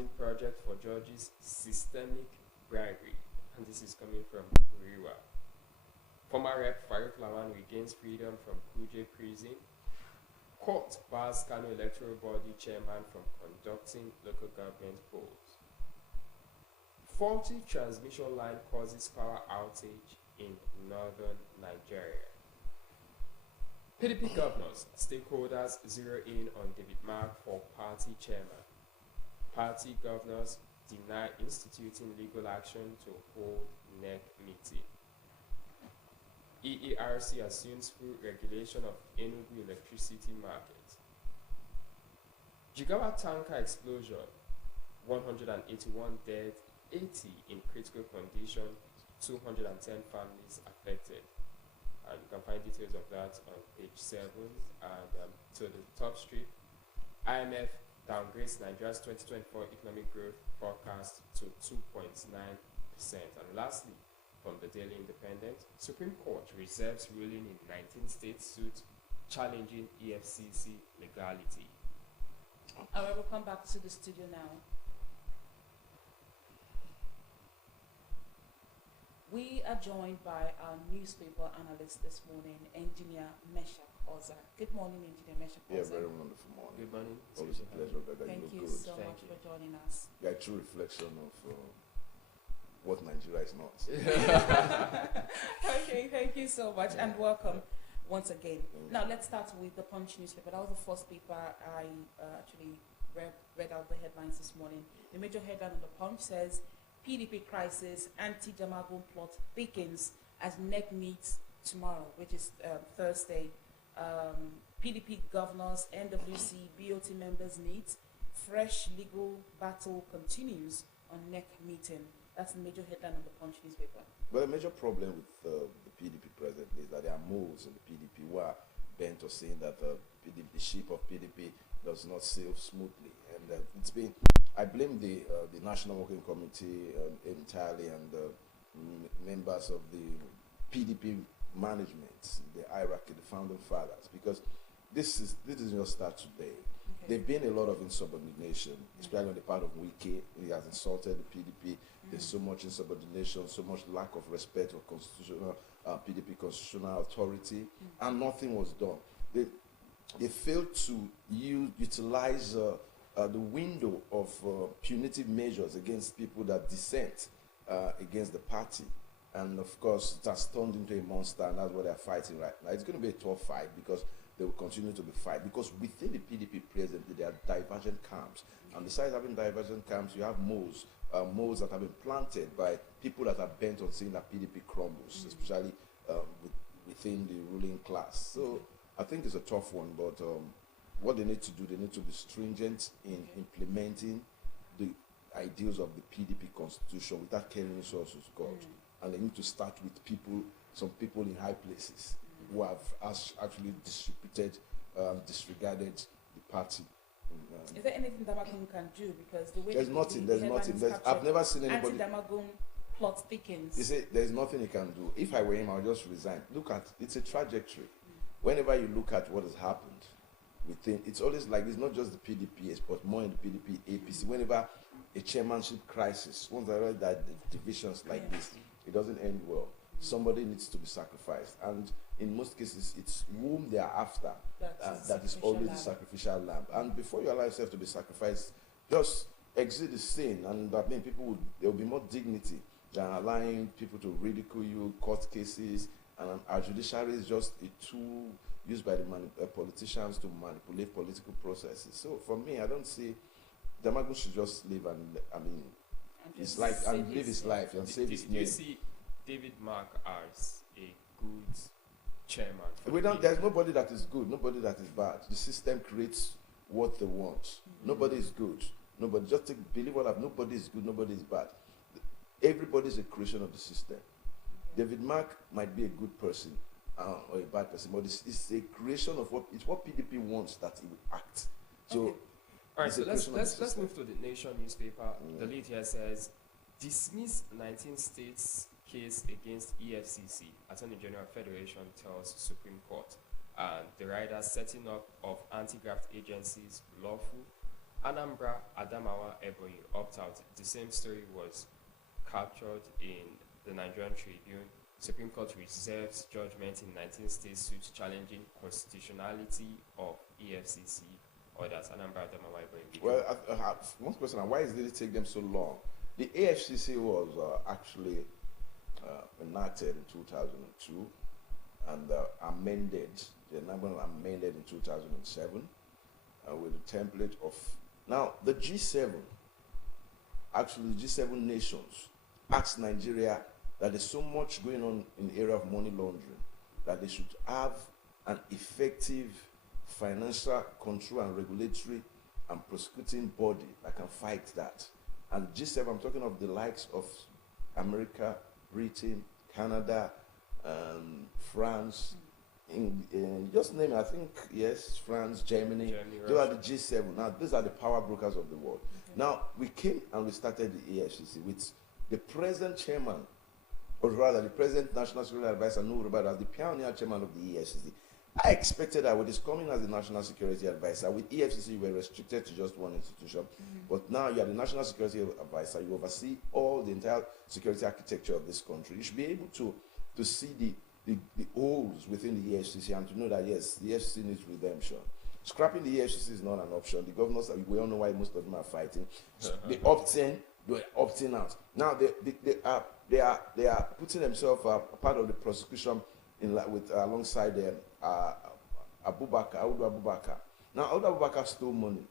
housing project for judges systemic bribery. And this is coming from Riwa. Former Rep Farouk Lawan regains freedom from Kuje prison. Court bars Kano Electoral Body chairman from conducting local government polls. Faulty transmission line causes power outage in northern Nigeria. PDP governors, stakeholders zero in on David Mark for party chairman. Party governors deny instituting legal action to hold NEC meeting. EERC assumes full regulation of Enugu electricity market. Jigawa tanker explosion, 181 dead, 80 in critical condition, 210 families affected. And you can find details of that on page 7. And to the top strip, IMF downgrades Nigeria's 2024 economic growth forecast to 2.9%. And lastly, from the Daily Independent, Supreme Court reserves ruling in 19-state suit challenging EFCC legality. I will come back to the studio now. We are joined by our newspaper analyst this morning, Engineer Meshach Oza. Good morning, Engineer Meshach Oza. Yeah, very wonderful morning. Good morning. Always a pleasure that Thank you good. so Thank much you. for joining us. Yeah, a true reflection of what Nigeria is not. Okay, thank you so much and welcome once again. Now let's start with the Punch newspaper. That was the first paper I actually read out the headlines this morning. The major headline on the Punch says, PDP crisis, anti-Jamagun plot thickens as NEC meets tomorrow, which is Thursday. PDP governors, NWC, BOT members meet. Fresh legal battle continues on NEC meeting. That's the major headline on the Punch newspaper. But the major problem with the PDP presently is that there are moves in the PDP who are bent on saying that the ship of PDP does not sail smoothly. And it's been, I blame the National Working Committee entirely and the members of the PDP management, the hierarchy, the founding fathers, because this is not start today. Okay. There've been a lot of insubordination, especially on the part of Wike. He has insulted the PDP. There's so much insubordination, so much lack of respect for constitutional PDP constitutional authority, and nothing was done. They failed to utilize the window of punitive measures against people that dissent against the party. And of course, it has turned into a monster, and that's what they're fighting right now. It's going to be a tough fight because they will continue to be fight. Because within the PDP presently, there are divergent camps. And besides having divergent camps, you have molds that have been planted by people that are bent on seeing that PDP crumbles, especially within the ruling class. So I think it's a tough one, but what they need to do, they need to be stringent in implementing the ideals of the PDP constitution without carrying resources, God. And they need to start with some people in high places who have actually disregarded the party. Is there anything Damagun can do? Because the way There's nothing. I've never seen anybody. Anti-Damagun plot thickens. You say there's nothing he can do. If I were him, I would just resign. Look at it's a trajectory. Whenever you look at what has happened within, it's always like it's not just the PDP, but more in the PDP, APC. Whenever a chairmanship crisis, once I read that the divisions like this, it doesn't end well. Somebody needs to be sacrificed, and in most cases, it's whom they are after that is always the sacrificial lamb. And before you allow yourself to be sacrificed, just exit the scene, and that means there will be more dignity than allowing people to ridicule you, court cases, and our judiciary is just a tool used by the politicians to manipulate political processes. So for me, I don't see Damagun should just live and his life and live his life and save his name. Do you see David Mark as a good chairman? There's nobody that is good, nobody that is bad. The system creates what they want. Nobody is good. Nobody believe what I've. Nobody is good. Nobody is bad. Everybody is a creation of the system. David Mark might be a good person or a bad person, but it's a creation of what PDP wants that he will act. So, all right. So let's move to the Nation newspaper. The lead here says, dismiss 19 states case against EFCC. Attorney General Federation tells Supreme Court. And the rider setting up of anti-graft agencies lawful. Anambra, Adamawa, Ebonyi opt out. The same story was captured in the Nigerian Tribune. Supreme Court reserves judgment in 19 states suits challenging constitutionality of EFCC orders. Anambra, Adamawa, Ebonyi. Well, I have one question: why did it take them so long? The AFCC was actually enacted in 2002 and amended. The number amended in 2007 with a template of. Now the G7, actually the G7 nations, asked Nigeria that there's so much going on in the area of money laundering that they should have an effective financial control and regulatory and prosecuting body that can fight that. And G7, I'm talking of the likes of America, Britain, Canada, France, just name it, I think, yes, France, Germany, those are the G7. Now, these are the power brokers of the world. Now, we came and we started the EFCC with the present chairman, or rather the present National Security Advisor, Nuhu Ribadu, as the pioneer chairman of the EFCC. I expected that with his coming as the National Security Advisor, with EFCC, you were restricted to just one institution. But now you are the National Security Advisor, you oversee all the entire security architecture of this country. You should be able to see the holes within the EFCC and to know that, yes, the EFCC needs redemption. Scrapping the EFCC is not an option. The governors, we all know why most of them are fighting. They opt in, they're opting out. Now they are putting themselves part of the prosecution alongside Audu Abubakar. Now, Audu Abubakar stole money,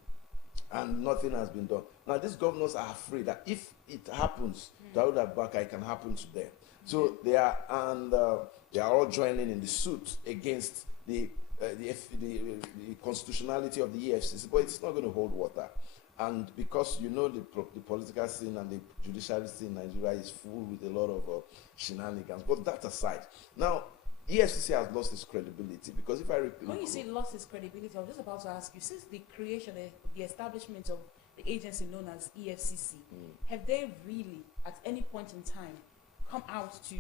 and nothing has been done. Now, these governors are afraid that if it happens to Audu Abubakar, it can happen to them. So they are all joining in the suit against the constitutionality of the EFCC, but it's not going to hold water. And because you know the political scene and the judiciary scene in Nigeria is full with a lot of shenanigans. But that aside, now EFCC has lost its credibility because if I when you say lost its credibility, I was just about to ask you, since the creation, the establishment of the agency known as EFCC, have they really, at any point in time, come out to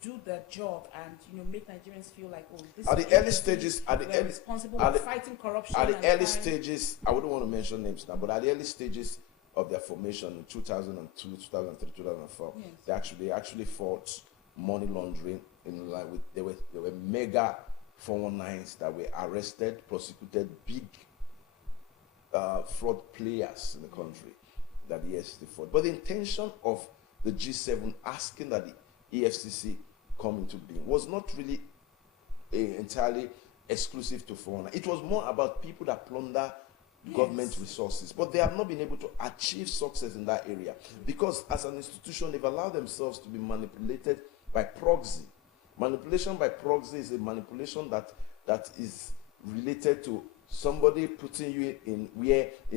do their job and make Nigerians feel like, oh, this at the early stages, responsible for fighting corruption. At the early stages, I wouldn't want to mention names now, but at the early stages of their formation in 2002, 2003, 2004, yes, they actually fought money laundering in line with there were mega 419s that were arrested, prosecuted, big fraud players in the country that the EFCC fought. But the intention of the G7 asking that the EFCC come into being was not really entirely exclusive to 419. It was more about people that plunder government resources, but they have not been able to achieve success in that area because as an institution they've allowed themselves to be manipulated by proxy. Manipulation by proxy is a manipulation that is related to somebody putting you in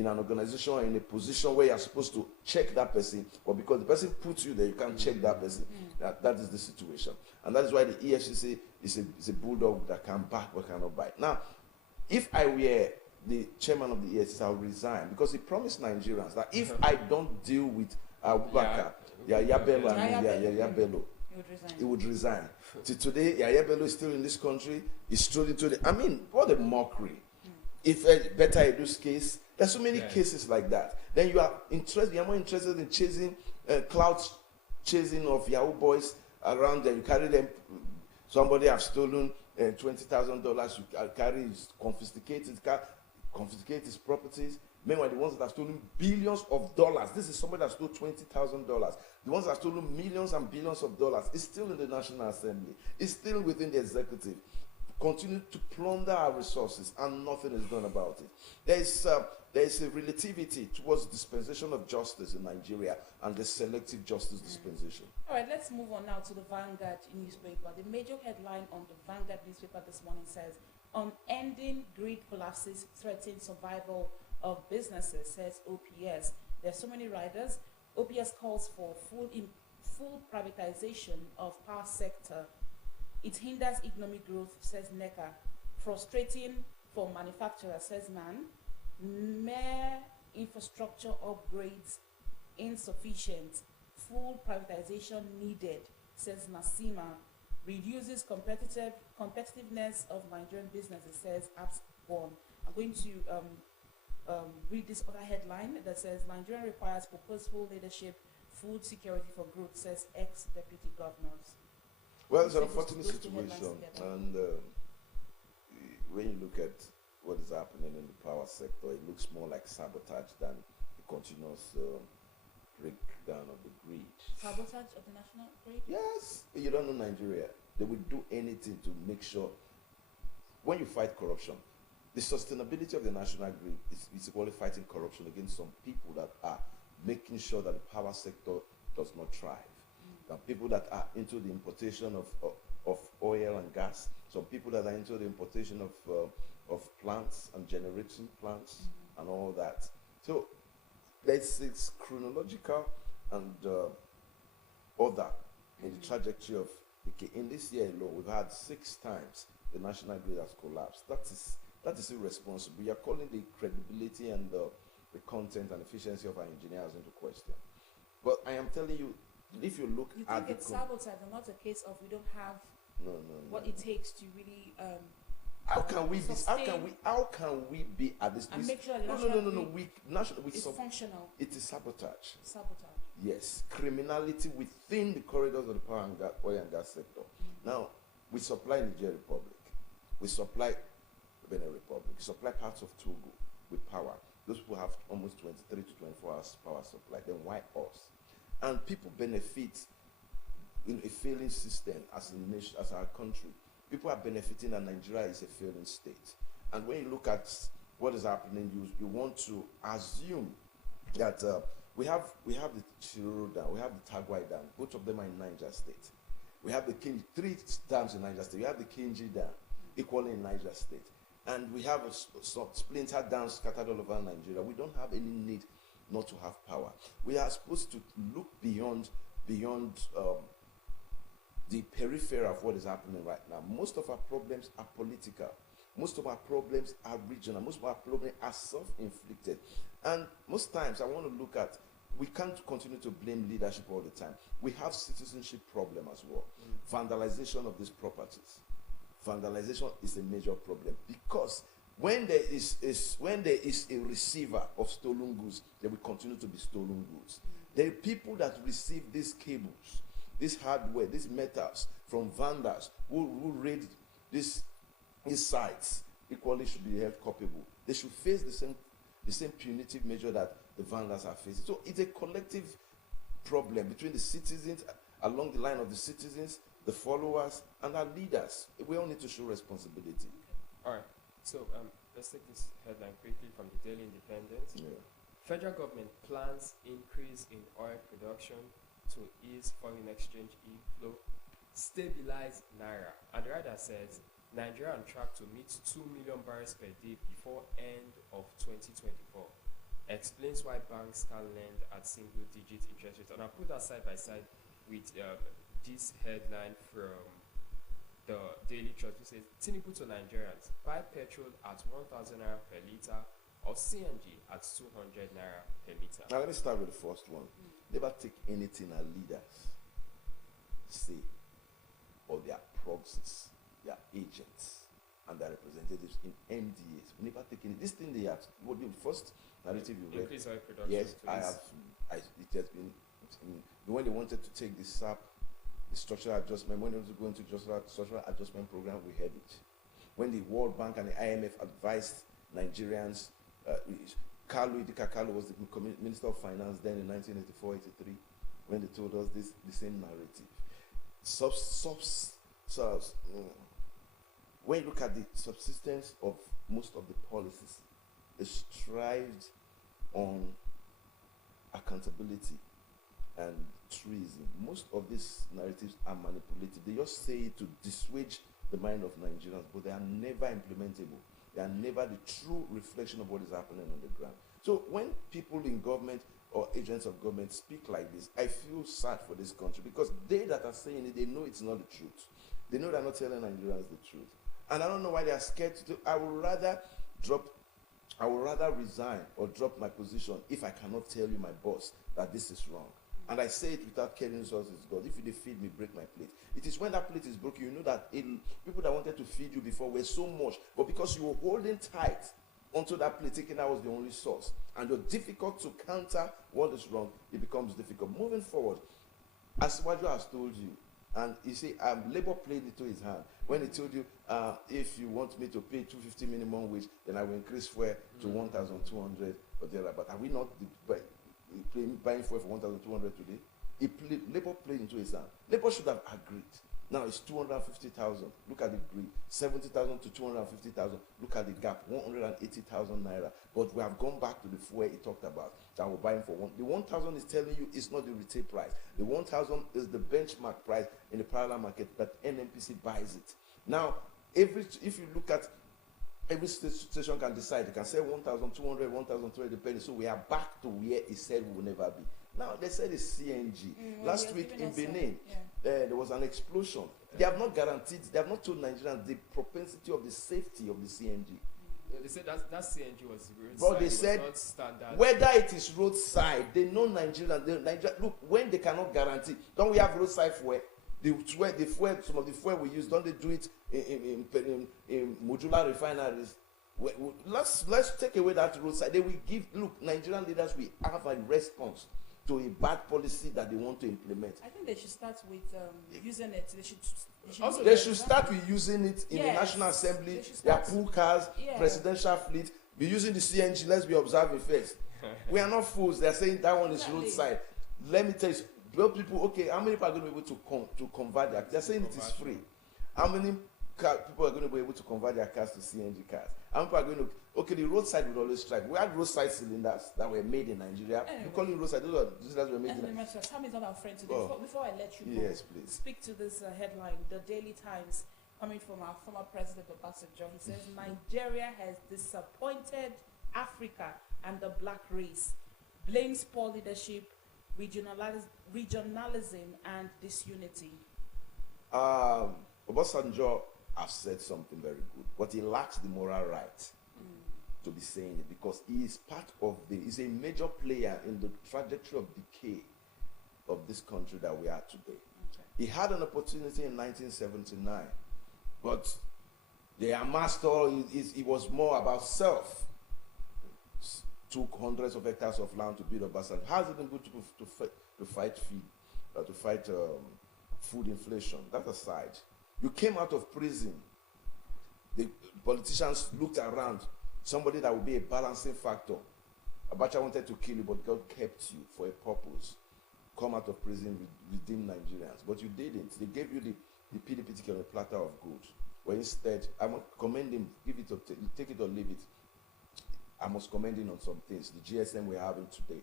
an organization or in a position where you're supposed to check that person, but because the person puts you there, you can't check that person. That is the situation. And that is why the EFCC is a bulldog that can bark but cannot bite. Now, if I were the chairman of the EFCC, I would resign because he promised Nigerians that if I don't deal with Abubakar, Yahaya Bello, he would resign. Till today, Yahaya Bello is still in this country. He's strolling to the. I mean, what a mockery! If Betta Edu's case, there's so many cases like that. Then you are more interested in chasing clout chasing of Yahoo boys around them. You carry them. Somebody has stolen $20,000. You carry his confiscate his properties. Meanwhile, the ones that have stolen billions of dollars. This is somebody that stole $20,000. The ones that have stolen millions and billions of dollars is still in the National Assembly. It's still within the executive. Continue to plunder our resources and nothing is done about it. There is a relativity towards dispensation of justice in Nigeria and the selective justice dispensation. All right, let's move on now to the Vanguard newspaper. The major headline on the Vanguard newspaper this morning says, "Unending grid collapses threaten survival of businesses," says OPS. There are so many riders. OPS calls for full privatization of power sector. It hinders economic growth, says NECA. Frustrating for manufacturers, says MAN. Mere infrastructure upgrades insufficient. Full privatization needed, says NASIMA. Reduces competitiveness of Nigerian businesses, says AppsBorn. I'm going to read this other headline that says Nigeria requires purposeful leadership, food security for growth, says ex-deputy governors. Well, it's You an say those unfortunate two headlines situation, together. and when you look at what is happening in the power sector, it looks more like sabotage than the continuous breakdown of the grid. Sabotage of the national grid? Yes, you don't know Nigeria. They will do anything to make sure. When you fight corruption, the sustainability of the national grid is equally fighting corruption against some people that are making sure that the power sector does not thrive. There are people that are into the importation of oil and gas, some people that are into the importation of plants and generating plants and all that. So it's chronological and order in the trajectory of, in this year alone, we've had 6 times the national grid has collapsed. That is irresponsible. We are calling the credibility and the content and efficiency of our engineers into question. But I am telling you, if you look You at think it's sabotage and not a case of we don't have no. what it takes to really How can we be? sustain How can we be at this? and make sure the No. national grid We is functional? it is sabotage. Sabotage. Yes, criminality within the corridors of the power and oil and gas sector. Now, we supply Niger Republic, we supply Benin Republic, we supply parts of Togo with power. Those people have almost 23 to 24 hours power supply. Then why us? And people benefit in a failing system as a nation, as our country. People are benefiting that Nigeria is a failing state. And when you look at what is happening, you want to assume that we have the Chiruru Dam, we have the Tagwai Dam. Both of them are in Niger State. We have the 3 dams in Niger State. We have the Kinji Dam, equally in Niger State. And we have splintered dams scattered all over Nigeria. We don't have any need not to have power. We are supposed to look beyond the periphery of what is happening right now. Most of our problems are political. Most of our problems are regional. Most of our problems are self-inflicted. And most times I want to look at, we can't continue to blame leadership all the time. We have citizenship problem as well. Vandalization of these properties. Vandalization is a major problem because when there is a receiver of stolen goods, there will continue to be stolen goods. There are people that receive these cables, this hardware, these metals from vandals who raid these sites. Equally should be held culpable. They should face the same punitive measure that the vandals are facing. So it's a collective problem between the citizens, along the line of the citizens, the followers, and our leaders. We all need to show responsibility. All right. So let's take this headline quickly from the Daily Independent. Yeah. Federal government plans increase in oil production to ease foreign exchange inflow, stabilize Naira. And the writer says, Nigeria on track to meet 2 million barrels per day before end of 2024. Explains why banks can lend at single-digit interest rates. And I put that side by side with this headline from the Daily Trust, which says, Tinubu to Nigerians, buy petrol at 1,000 naira per litre or CNG at 200 naira per litre. Now let me start with the first one. Never take anything our leaders say or their proxies, their agents, and their representatives in MDAs. We never take any. This thing they have. What the first narrative you read? Increase oil production. Yes, I have. It has been. When they wanted to take the SAP, the structural adjustment, when they wanted to go into structural adjustment program, we had it. When the World Bank and the IMF advised Nigerians, Kalu was the Minister of Finance then in 1984-83, when they told us the same narrative. When you look at the subsistence of most of the policies, they strived on accountability and treason. Most of these narratives are manipulative. They just say it to dissuade the mind of Nigerians, but they are never implementable. They are never the true reflection of what is happening on the ground. So when people in government or agents of government speak like this, I feel sad for this country because they that are saying it, they know it's not the truth. They know they're not telling Nigerians the truth. And I don't know why they are scared to do. I would rather resign or drop my position if I cannot tell you, my boss, that this is wrong. And I say it without caring resources, God. If you feed me, break my plate. It is when that plate is broken, you know that people that wanted to feed you before were so much, but because you were holding tight onto that plate, thinking that was the only source. And you're difficult to counter what is wrong. It becomes difficult. Moving forward, as Waju has told you, and you see, Labour played into his hand when he told you, if you want me to pay 250 minimum wage, then I will increase fuel to 1,200 or there. But are we not buying fuel for 1,200 today? Labour played into his hand. Labour should have agreed. Now it's 250,000. Look at the grid. 70,000 to 250,000. Look at the gap. 180,000 naira. But we have gone back to the fuel he talked about that we're buying for one. The 1,000 is telling you it's not the retail price. The 1,000 is the benchmark price in the parallel market, but NNPC buys it. Now, if you look at every station can decide, you can say 1,200, 1,300 depending. So we are back to where he said we will never be. Now they said it's CNG. Last week in Benin, there was an explosion. They have not guaranteed, they have not told Nigerians the propensity of the safety of the CNG. They said that CNG was roadside. But they said not standard. whether it is roadside, they know Nigerians. Look, when they cannot guarantee, don't we have roadside fuel? The fuel, some of the fuel we use, don't they do it in modular refineries? Let's take away that roadside. They will give. Look, Nigerian leaders will have a response to a bad policy that they want to implement. I think they should start with using it. They should start with using it in the National Assembly, their pool cars, presidential fleet. Be using the CNG. Let's be observing first. We are not fools. They're saying that one is roadside. Let me tell you, people. Okay, how many people are going to be able to convert their? They're saying it is free. How many people are going to be able to convert their cars to CNG cars? How many people are going to? Okay, the roadside will always strike. We had roadside cylinders that were made in Nigeria. Anyway. We call it roadside. Those are cylinders were made in Nigeria. Time is not our friend today. Oh. Before I let you go, Yes, please. speak to this headline. The Daily Times, coming from our former president Obasanjo, he says Nigeria has disappointed Africa and the black race, blames poor leadership, regionalism and disunity. Obasanjo has said something very good, but he lacks the moral right to be saying it, because he is he's a major player in the trajectory of decay of this country that we are today. Okay. He had an opportunity in 1979, but the master, he was more about self. Took hundreds of hectares of land to build Obasanjo. How's it been good to fight food inflation? That aside, you came out of prison. The politicians looked around. Somebody that would be a balancing factor. Abacha wanted to kill you, but God kept you for a purpose. Come out of prison, redeem Nigerians. But you didn't. They gave you the PDP ticket on a platter of gold. But instead, I must commend him. Take it or leave it. I must commend him on some things. The GSM we're having today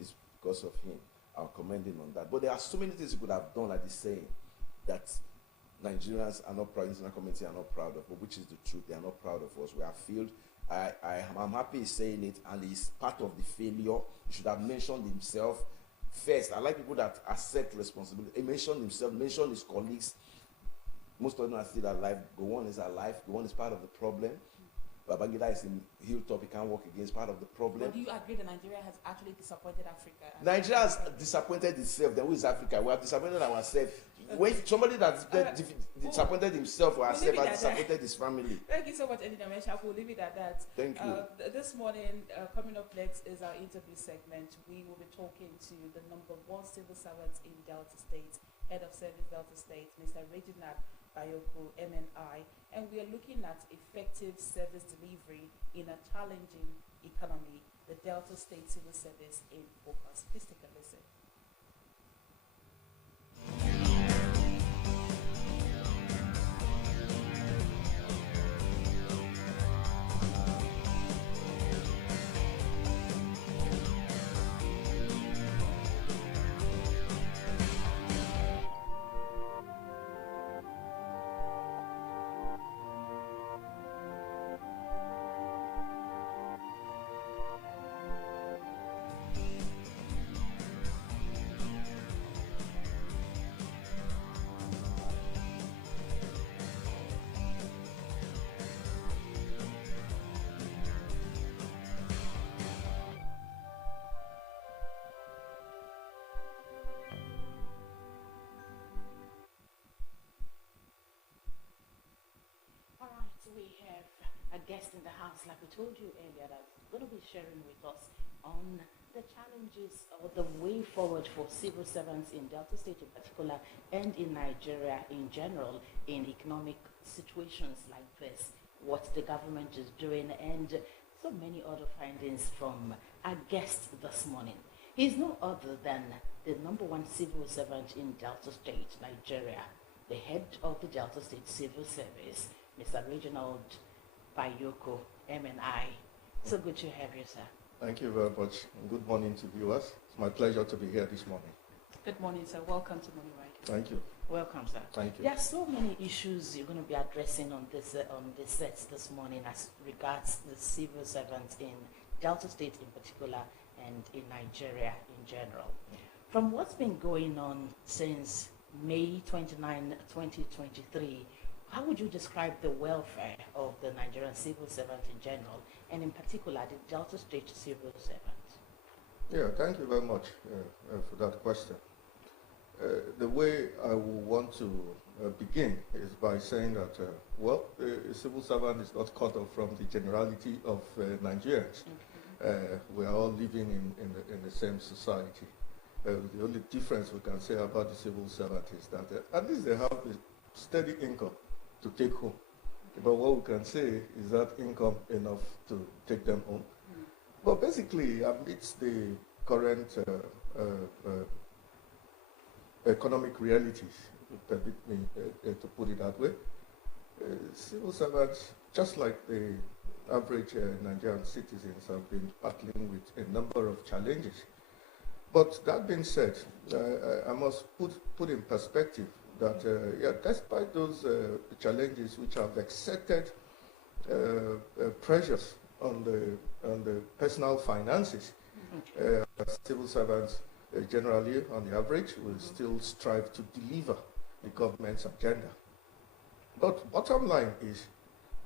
is because of him. I'll commend him on that. But there are so many things he could have done, like he's saying, that Nigerians are not proud, international community are not proud of, but which is the truth. They are not proud of us. We are failed. I'm happy he's saying it, and he's part of the failure. He should have mentioned himself first. I like people that accept responsibility. He mentioned himself, mentioned his colleagues. Most of them are still alive. Gowon is alive. Gowon is part of the problem. Babangida is in Hilltop. He can't work against part of the problem. But do you agree that Nigeria has actually disappointed Africa? Nigeria has disappointed itself. Then who is Africa? We have disappointed ourselves. When somebody that disappointed himself or herself has disappointed his family. Thank you so much, Eddie Namesha. We'll leave it at that. Thank you. This morning, coming up next is our interview segment. We will be talking to the #1 civil servant in Delta State, Head of Service Delta State, Mr. Reginald Bayoko, MNI, and we are looking at effective service delivery in a challenging economy, the Delta State Civil Service in focus. Please take a listen. guest in the house, like we told you earlier, that's going to be sharing with us on the challenges or the way forward for civil servants in Delta State in particular and in Nigeria in general in economic situations like this, what the government is doing, and so many other findings from our guest this morning. He's no other than the #1 civil servant in Delta State, Nigeria, the head of the Delta State Civil Service, Mr. Reginald Bayoko, MNI. So good to have you, sir. Thank you very much. Good morning to viewers. It's my pleasure to be here this morning. Good morning, sir. Welcome to Money Ride. Thank you. Welcome, sir. Thank you. There are so many issues you're going to be addressing on this set this morning as regards the civil servants in Delta State in particular and in Nigeria in general. From what's been going on since May 29, 2023, how would you describe the welfare of the Nigerian civil servant in general, and in particular the Delta State civil servant? Yeah, thank you very much for that question. The way I would want to begin is by saying that, well, a civil servant is not cut off from the generality of Nigerians. We are all living in the same society. The only difference we can say about the civil servant is that at least they have a steady income to take home. But what we can say is that income enough to take them home. But basically, amidst the current economic realities, permit me to put it that way, civil servants, just like the average Nigerian citizens, have been battling with a number of challenges. But that being said, I must put in perspective that, despite those challenges which have exerted pressures on the personal finances, civil servants generally, on the average, will still strive to deliver the government's agenda. But bottom line is,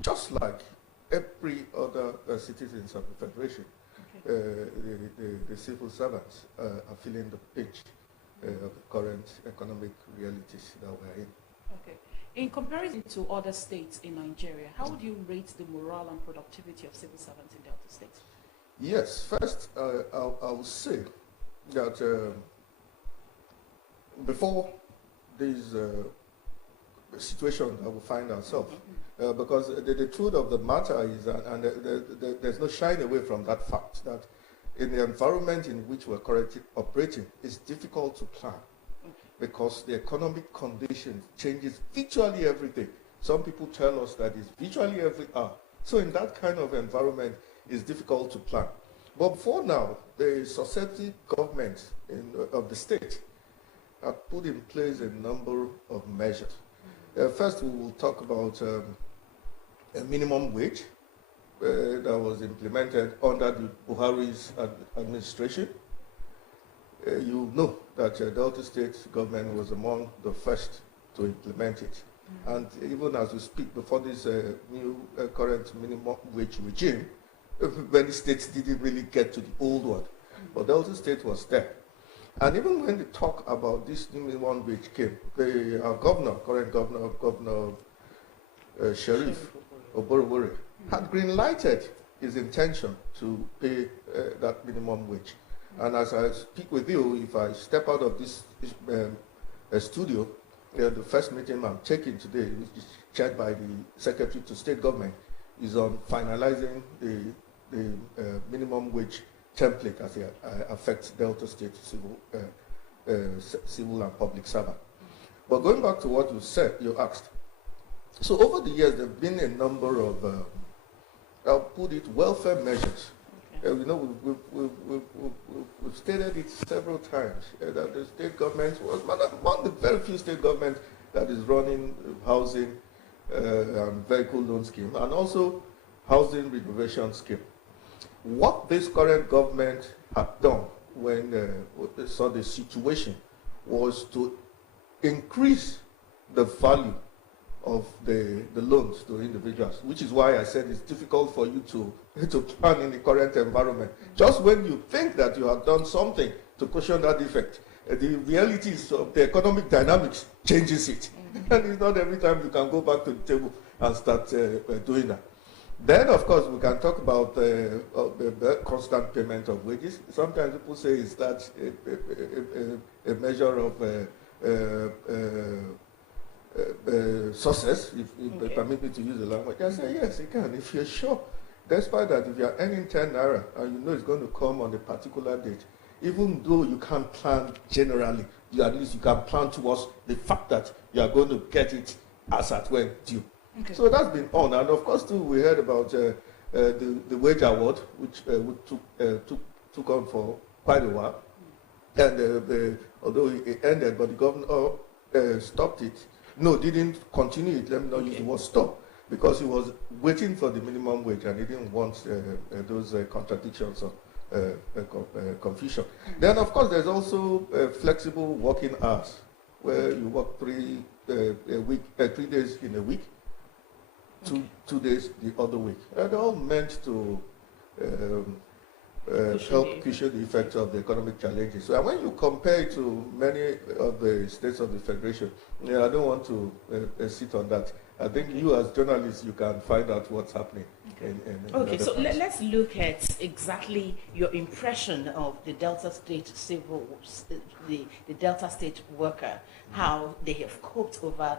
just like every other citizens of the Federation, the civil servants are feeling the pinch of the current economic realities that we're in. Okay. In comparison to other states in Nigeria, how would you rate the morale and productivity of civil servants in Delta State? Yes, first I will say that before this situation that we find ourselves, because the truth of the matter is that, and there's no shying away from that fact, that in the environment in which we're currently operating, it's difficult to plan because the economic condition changes virtually every day. Some people tell us that it's virtually every hour. So in that kind of environment, it's difficult to plan. But for now, the successive governments of the state have put in place a number of measures. First, we will talk about a minimum wage that was implemented under the Buhari's administration. You know that Delta State government was among the first to implement it. And even as we speak, before this new current minimum wage regime, many states didn't really get to the old one. But Delta State was there. And even when they talk about this new minimum wage came, our governor, current governor Sheriff Oborowore, had green-lighted his intention to pay that minimum wage. And as I speak with you, if I step out of this studio, the first meeting I'm taking today, which is chaired by the Secretary to State Government, is on finalizing the minimum wage template as it affects Delta State civil and public servant. But going back to what you said, you asked. So over the years, there have been a number of, I'll put it, welfare measures. You know, we've stated it several times that the state government was one of the very few state governments that is running housing and vehicle loan scheme, and also housing renovation scheme. What this current government had done when they saw the situation was to increase the value of the loans to individuals, which is why I said it's difficult for you to plan in the current environment. Just when you think that you have done something to cushion that effect, the realities of the economic dynamics changes it. And it's not every time you can go back to the table and start doing that. Then, of course, we can talk about the constant payment of wages. Sometimes people say, is that a measure of success, if they permit me to use the language? I say, yes, it can, if you're sure. Despite that, if you're earning 10 naira and you know it's going to come on a particular date, even though you can't plan generally, at least you can plan towards the fact that you are going to get it as at when due. Okay. So that's been on. And of course, too, we heard about the wage award, which took on for quite a while. And although it ended, but the governor stopped it. No, didn't continue it. Let me not use the word stop, because he was waiting for the minimum wage and he didn't want those contradictions or confusion. Then, of course, there's also flexible working hours, where you work 3 days in a week, two days the other week. And they're all meant to help cushion the effects of the economic challenges. So when you compare it to many of the states of the Federation, I don't want to sit on that. I think you as journalists, you can find out what's happening. Okay, so let's look at exactly your impression of the Delta State the Delta State worker, how they have coped over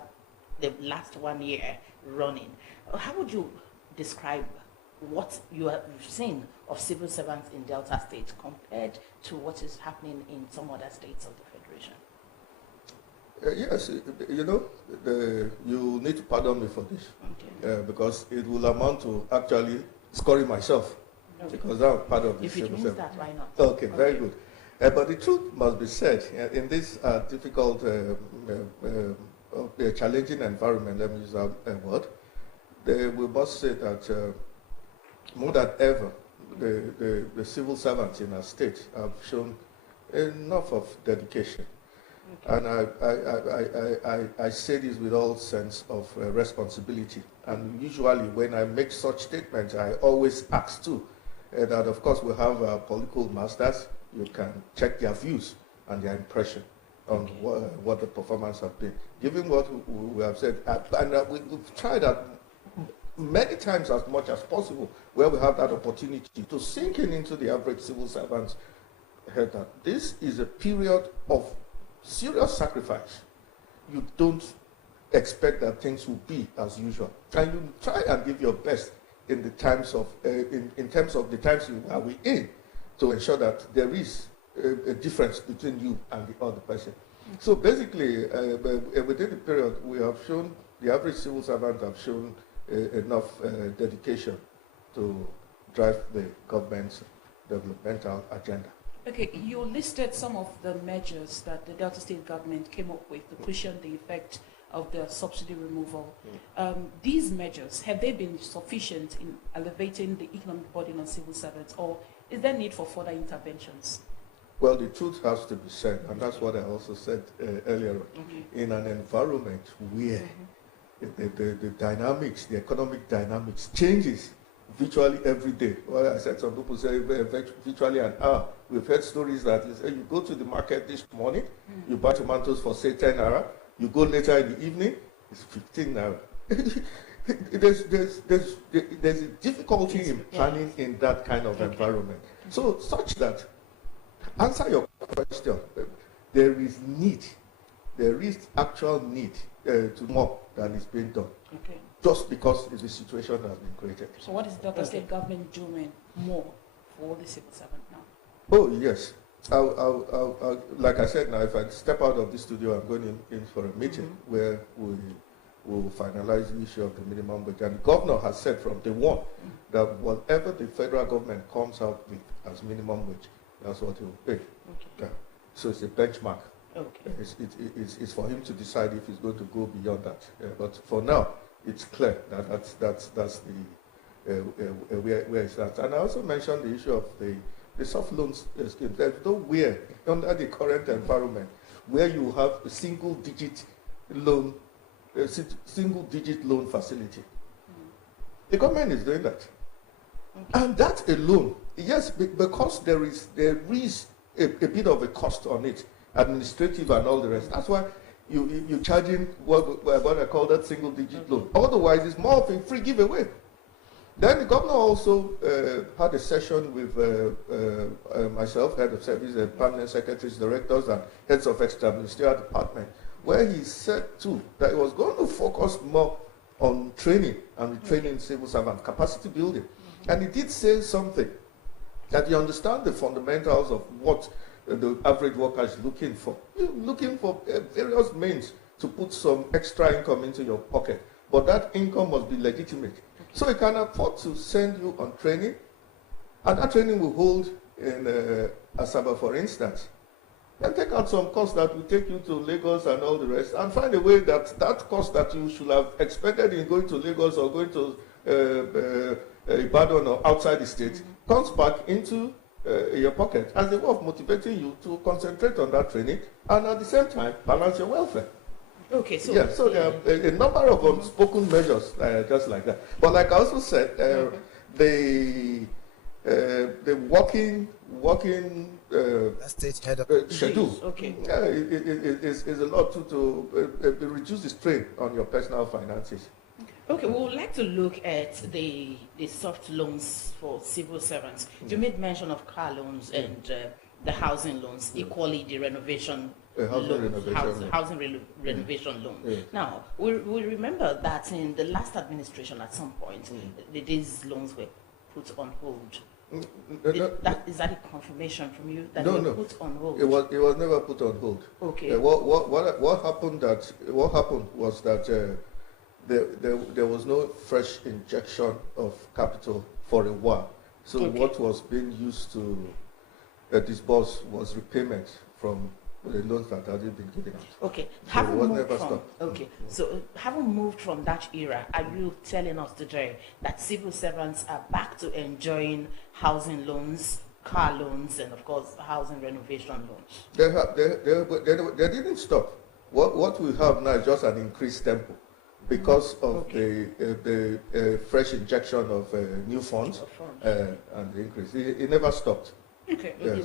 the last 1 year running. How would you describe what you have seen of civil servants in Delta State compared to what is happening in some other states of the Federation? Yes, you know, you need to pardon me for this, because it will amount to actually scoring myself, because I'm part of the If it civil means service. that, why not? Okay, very good. But the truth must be said, in this difficult, challenging environment, let me use that word, we must say that more than ever, the civil servants in our state have shown enough of dedication. And I say this with all sense of responsibility. And usually when I make such statements, I always ask too, that of course we have political masters. You can check their views and their impression on what the performance have been. Given what we have said, and we've tried that many times as much as possible, where we have that opportunity to sink into the average civil servant's head, that this is a period of serious sacrifice. You don't expect that things will be as usual, and you try and give your best in the times of in terms of the times you are in, to ensure that there is a difference between you and the other person. So basically, within the period, we have shown, the average civil servant have shown enough dedication to drive the government's developmental agenda. Okay, you listed some of the measures that the Delta State government came up with to cushion the effect of the subsidy removal. These measures, have they been sufficient in elevating the economic burden on civil servants, or is there need for further interventions? Well, the truth has to be said, and that's what I also said earlier on. In an environment where the dynamics, the economic dynamics changes virtually every day. Well, I said some people say virtually an hour. We've heard stories that you go to the market this morning, you buy tomatoes for say 10 naira, you go later in the evening, it's 15 naira. There's a difficulty in planning in that kind of environment. So such that, answer your question, there is actual need to more than is being done. Okay. Just because the situation has been created. So what is the Delta State government doing more for the civil servant now? Oh, yes. Like I said, now, if I step out of the studio, I'm going in for a meeting where we will finalize the issue of the minimum wage. And the governor has said from day one that whatever the federal government comes out with as minimum wage, that's what he will pay. Yeah. So it's a benchmark. Okay. It's for him to decide if he's going to go beyond that. But for now, it's clear that that's the where it's at. And I also mentioned the issue of the soft loans scheme. There's nowhere under the current environment where you have a single-digit loan facility. The government is doing that, and that alone, yes, because there is a bit of a cost on it, administrative and all the rest. That's why you're charging what I call that single-digit loan. Otherwise, it's more of a free giveaway. Then the governor also had a session with myself, head of service, permanent secretaries, directors, and heads of extra ministerial department, where he said too that he was going to focus more on training and retraining civil servants, capacity building. And he did say something that you understand the fundamentals of what the average worker is looking for. You're looking for various means to put some extra income into your pocket, but that income must be legitimate. So he can afford to send you on training, and that training will hold in Asaba, for instance, and take out some costs that will take you to Lagos and all the rest, and find a way that that cost that you should have expended in going to Lagos or going to Ibadan or outside the state comes back into your pocket as a way of motivating you to concentrate on that training and at the same time balance your welfare. Okay, so Yeah, so there are a number of unspoken measures just like that. But like I also said, the working state head of schedule okay. is a lot to reduce the strain on your personal finances. Okay, we would like to look at the soft loans for civil servants. You made mention of car loans and the housing loans, equally the renovation renovation loan. Yeah. Now, we remember that in the last administration at some point, these loans were put on hold. Is that a confirmation from you that they were put on hold? It was never put on hold. Okay. What happened was that there was no fresh injection of capital for a while. So what was being used to disburse was repayment from the loans that hadn't been given out. Okay. So it was never stopped. Okay. So having moved from that era, are you telling us today that civil servants are back to enjoying housing loans, car loans, and of course housing renovation loans? They didn't stop. What we have now is just an increased tempo because of the fresh injection of new funds and the increase. It never stopped. Okay, Yes,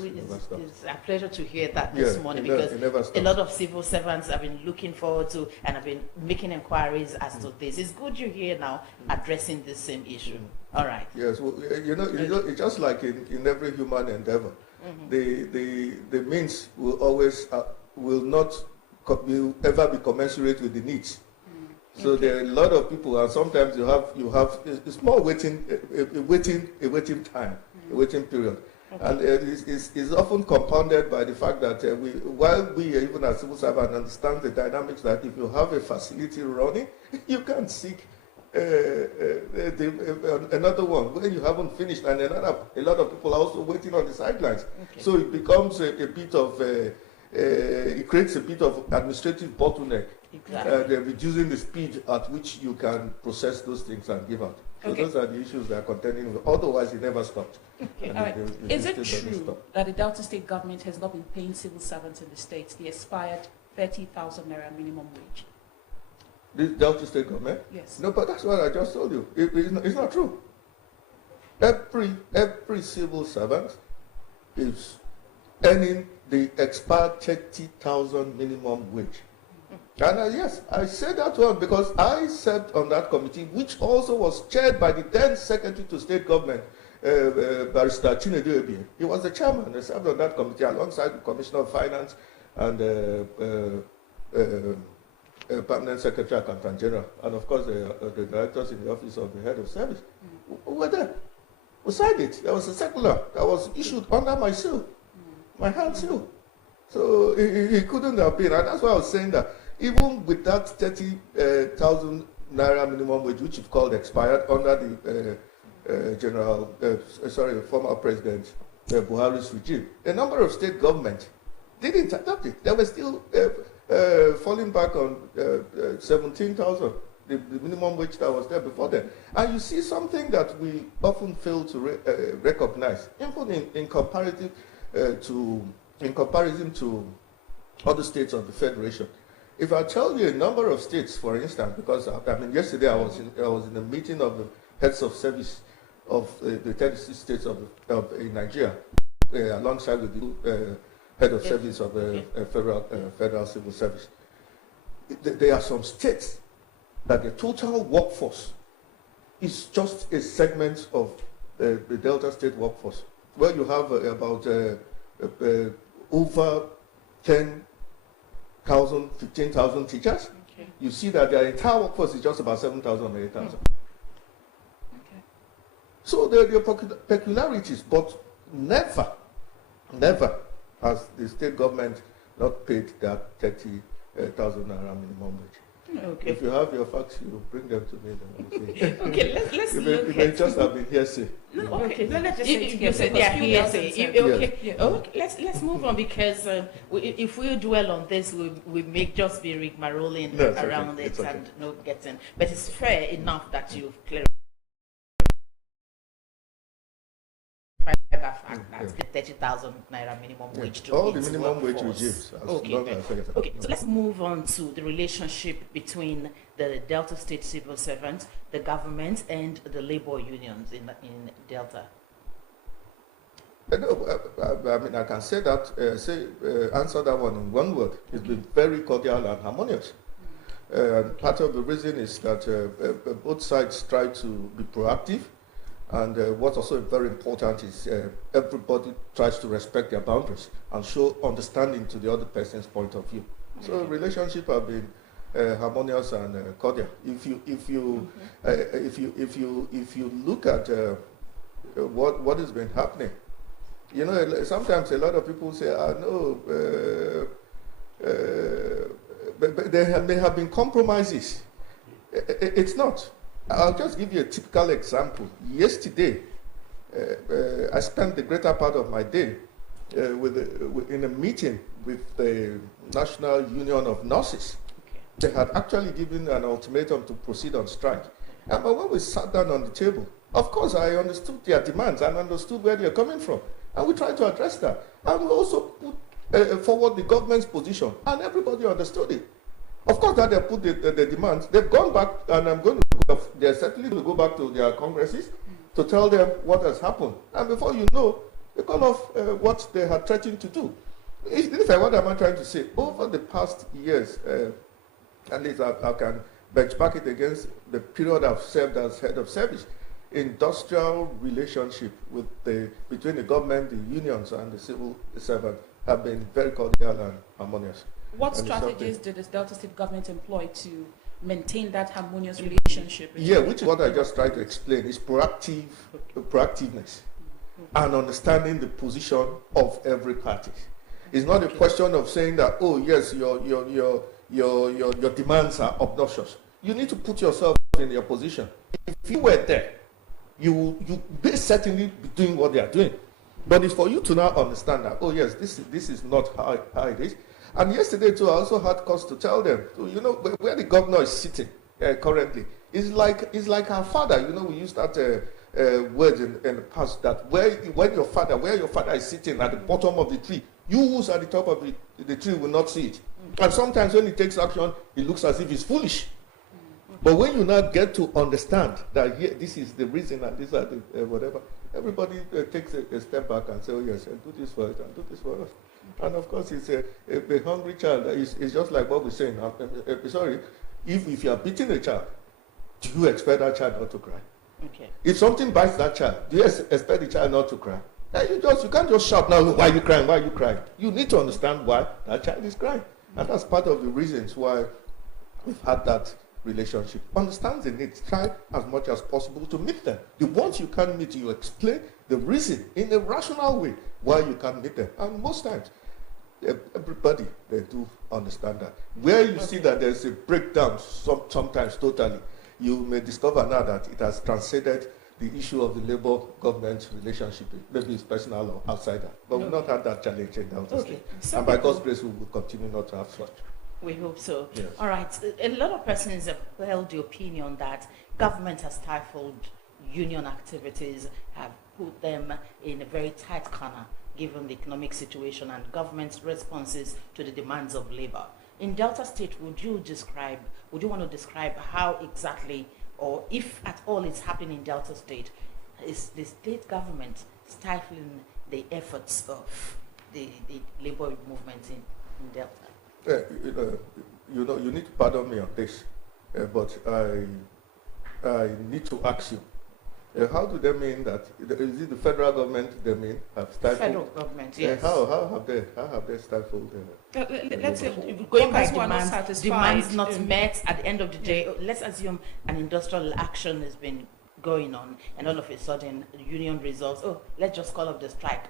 it's a pleasure to hear that this morning because a lot of civil servants have been looking forward to and have been making inquiries as to this. It's good you're here now addressing this same issue. All right. Yes, well, it's just like in every human endeavor. The means will always will ever be commensurate with the needs. So there are a lot of people, and sometimes you have a small waiting time, a waiting period. Okay. And it's often compounded by the fact that while we, even as civil servants, understand the dynamics that if you have a facility running, you can seek another one when you haven't finished, and a lot of people are also waiting on the sidelines. Okay. So it becomes a bit of it creates a bit of administrative bottleneck. Exactly. They're reducing the speed at which you can process those things and give out. So those are the issues they are contending with. Otherwise, it never stopped. Okay. All right. Is it true that the Delta State government has not been paying civil servants in the states the expired 30,000 naira minimum wage? The Delta State government? Yes. No, but that's what I just told you. It's not true. Every civil servant is earning the expired 30,000 minimum wage. And yes, I said that one because I served on that committee, which also was chaired by the then Secretary to State Government, Barrister Chinedu Ebie. He was the chairman. I served on that committee alongside the Commissioner of Finance and Permanent Secretary Accountant General, and of course the directors in the Office of the Head of Service. We were there. We signed it. There was a circular that was issued under my seal, my hand seal. So it couldn't have been. And that's why I was saying that even with that 30,000 naira minimum wage, which is called expired under the former President Buhari's regime, a number of state governments didn't adopt it. They were still falling back on 17,000, the minimum wage that was there before then. And you see something that we often fail to recognize, even in comparison to other states of the Federation. If I tell you a number of states, for instance, because yesterday I was in a meeting of the heads of service of the 36 states of Nigeria, alongside with the head of service of the federal civil service. There are some states that the total workforce is just a segment of the Delta State workforce, where you have about over 10,000, 15,000 teachers. Okay. You see that their entire workforce is just about 7,000 or 8,000. Okay. So there are peculiarities, but never has the state government not paid that 30,000 naira minimum wage. Okay. If you have your facts, you bring them to me. Then I'll say. Okay, let's You look may at just have been hearsay. No, okay. Let's just say You said they are hearsay. Okay. Yeah. Okay. Let's move on, because if we dwell on this, we may just be rigmaroling No, it's around okay. it It's okay. and not getting. But it's fair enough that you've clarified that fact that the 30,000 naira minimum wage to All the its minimum wage workforce. regimes. As Okay, long then. as I Okay, so let's move on to the relationship between the Delta State civil servants, the government, and the labor unions in Delta. I mean, I can say that, answer that one in one word. It's been very cordial and harmonious. Part of the reason is that both sides try to be proactive, and what's also very important is everybody tries to respect their boundaries and show understanding to the other person's point of view. So relationship have been harmonious and cordial. If you look at what has been happening, you know, sometimes a lot of people say, no, but there may have been compromises. It's not. I'll just give you a typical example. Yesterday, I spent the greater part of my day in a meeting with the National Union of Nurses. They had actually given an ultimatum to proceed on strike. And when we sat down on the table, of course, I understood their demands and understood where they're coming from. And we tried to address that. And we also put forward the government's position, and everybody understood it. Of course, that they put the demands. They've gone back, and they're certainly going to go back to their congresses to tell them what has happened. And before you know, they call off what they had threatened to do. What am I trying to say? Over the past years, at least I can benchmark it against the period I've served as head of service. Industrial relationship between the government, the unions, and the civil servant have been very cordial and harmonious. What And strategies did the Delta State government employ to maintain that harmonious relationship? Yeah, which is what I just tried to explain, is proactiveness and understanding the position of every party. It's not a question of saying that, oh yes, your demands are obnoxious. You need to put yourself in your position. If you were there, you certainly be doing what they are doing. But it's for you to now understand that, oh yes, this is not how it is. And yesterday too, I also had cause to tell them, you know, where the governor is sitting currently, is like our father. You know, we used that word in the past, that where your father is sitting at the bottom of the tree, you who's at the top of the tree will not see it. And sometimes when he takes action, it looks as if he's foolish. But when you now get to understand that this is the reason and these are the whatever, everybody takes a step back and say, oh yes, and do this for it and do this for us. And of course, it's a hungry child. It's just like what we're saying. Sorry, if you are beating a child, do you expect that child not to cry? Okay. If something bites that child, do you expect the child not to cry? You can't just shout now, why are you crying? Why are you crying? You need to understand why that child is crying. And that's part of the reasons why we've had that relationship. Understand the needs. Try as much as possible to meet them. The ones you can't meet, you explain the reason in a rational way why you can't meet them. And most times, everybody, they do understand that. Where you see that there's a breakdown, sometimes totally, you may discover now that it has transcended the issue of the labor-government relationship. Maybe it's personal or outside that. But we've not had that challenge in Delta State. And by God's grace, we will continue not to have such. We hope so. Yes. All right. A lot of persons have held the opinion that government has stifled union activities, have put them in a very tight corner, given the economic situation and government's responses to the demands of labor. In Delta State, would you want to describe how exactly, or if at all it's happening in Delta State, is the state government stifling the efforts of the labor movement in Delta? You need to pardon me on this, but I need to ask you, how do they mean that? Is it the federal government they mean have stifled? Federal government, yes. How have they stifled? Let's say Going by workers who are not demands, satisfied. demands not met at the end of the day. Let's assume an industrial action has been going on, and all of a sudden the union resolves, oh, let's just call off the strike,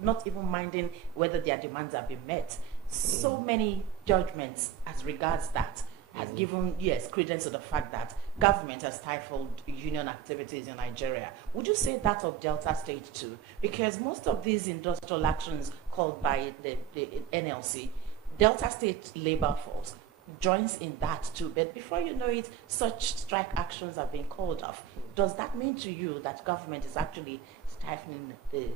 not even minding whether their demands have been met. So many judgments as regards that has given, yes, credence to the fact that government has stifled union activities in Nigeria. Would you say that of Delta State too? Because most of these industrial actions called by the NLC, Delta State labor force joins in that too. But before you know it, such strike actions have been called off. Does that mean to you that government is actually stifling the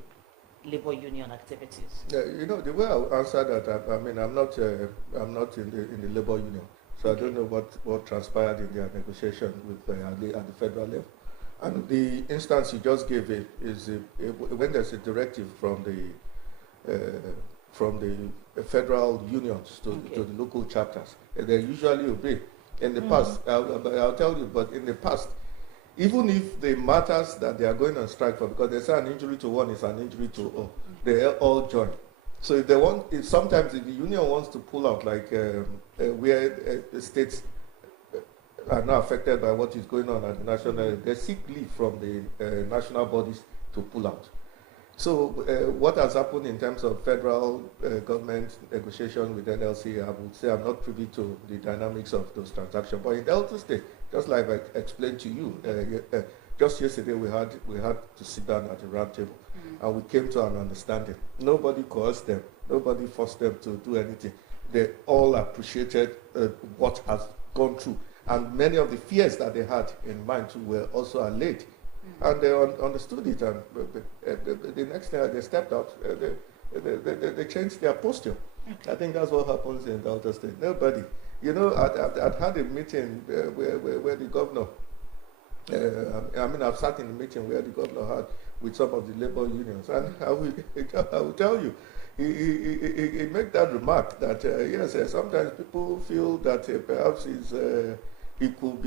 labor union activities? You know, the way I answer that, I mean, I'm not in the labor union. So I don't know what transpired in their negotiation with at the federal level. And the instance you just gave it is when there's a directive from the federal unions to the local chapters, they usually obey. In the past, I'll tell you, but in the past, even if the matters that they are going on strike for, because they say an injury to one is an injury to all, they all join. So if they want, sometimes if the union wants to pull out, like where the states are not affected by what is going on at the national level, they seek leave from the national bodies to pull out. So what has happened in terms of federal government negotiation with NLC, I would say I'm not privy to the dynamics of those transactions. But in Delta State, just like I explained to you, just yesterday we had to sit down at a round table, and we came to an understanding. Nobody coerced them. Nobody forced them to do anything. They all appreciated what has gone through. And many of the fears that they had in mind too were also allayed. And they understood it. And the next day they stepped out, they changed their posture. I think that's what happens in Delta State. Nobody. You know, I'd had a meeting where the governor, I've sat in a meeting where the governor had with some of the labor unions. And I will tell you, he made that remark that, yes, sometimes people feel that perhaps it could